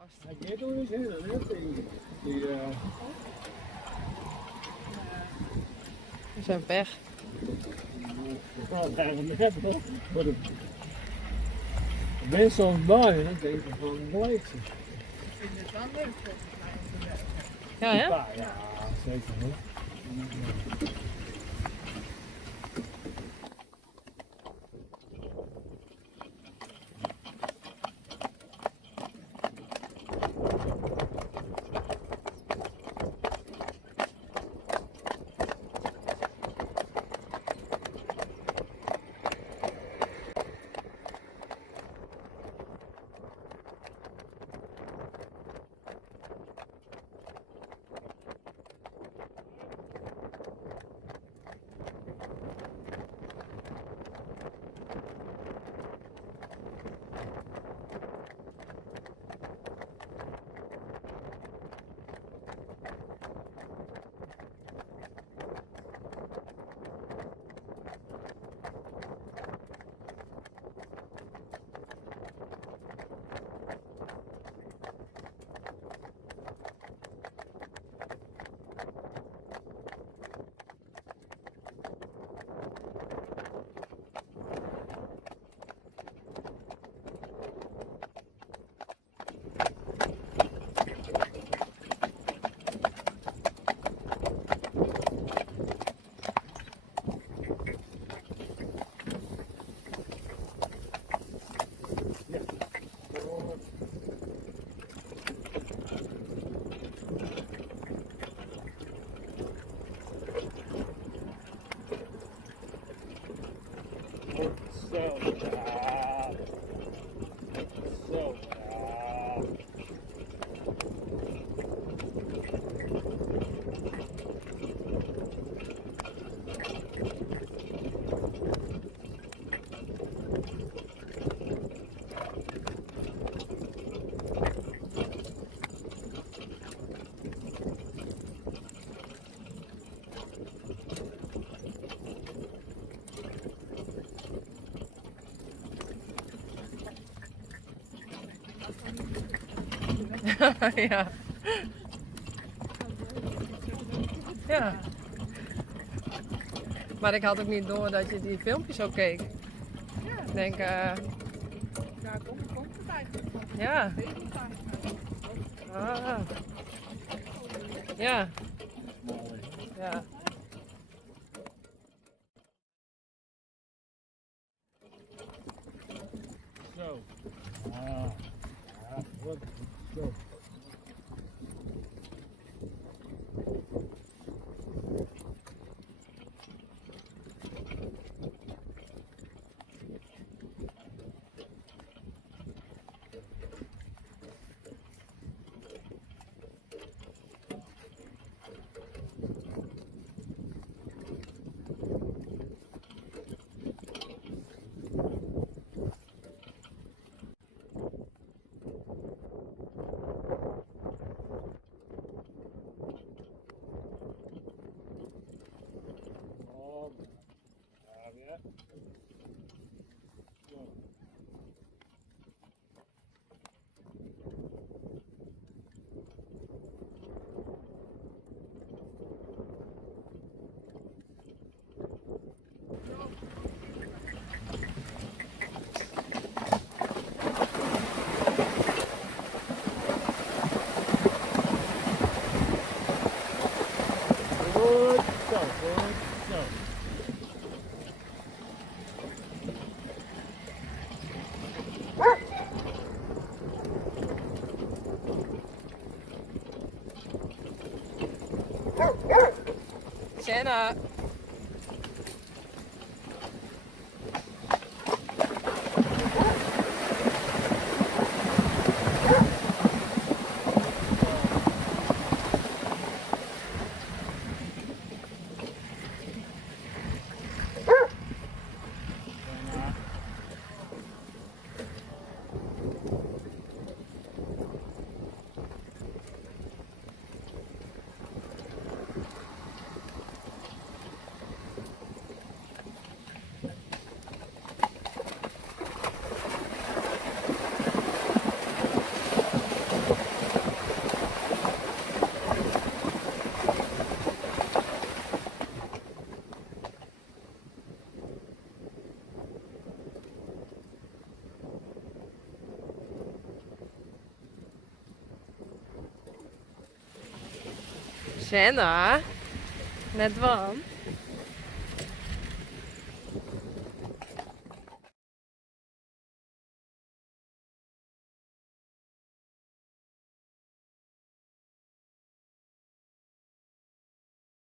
Hij gaat nog eens heen, hè? We zijn weg. Nou, gaan we net hoor. Voor de mensen als buien, dan denk ik van blijft ze. Ik vind het wel leuk volgens mij om te werken. Ja, hè? Ja, zeker hoor. Ja. Ja. Maar ik had ook niet door dat je die filmpjes ook keek. Ja, Ik denk, daar komt het eigenlijk van. ja. Ah. Ja. Ja. Zo. Ja, wat zo. Senna. Jenna. Net warm.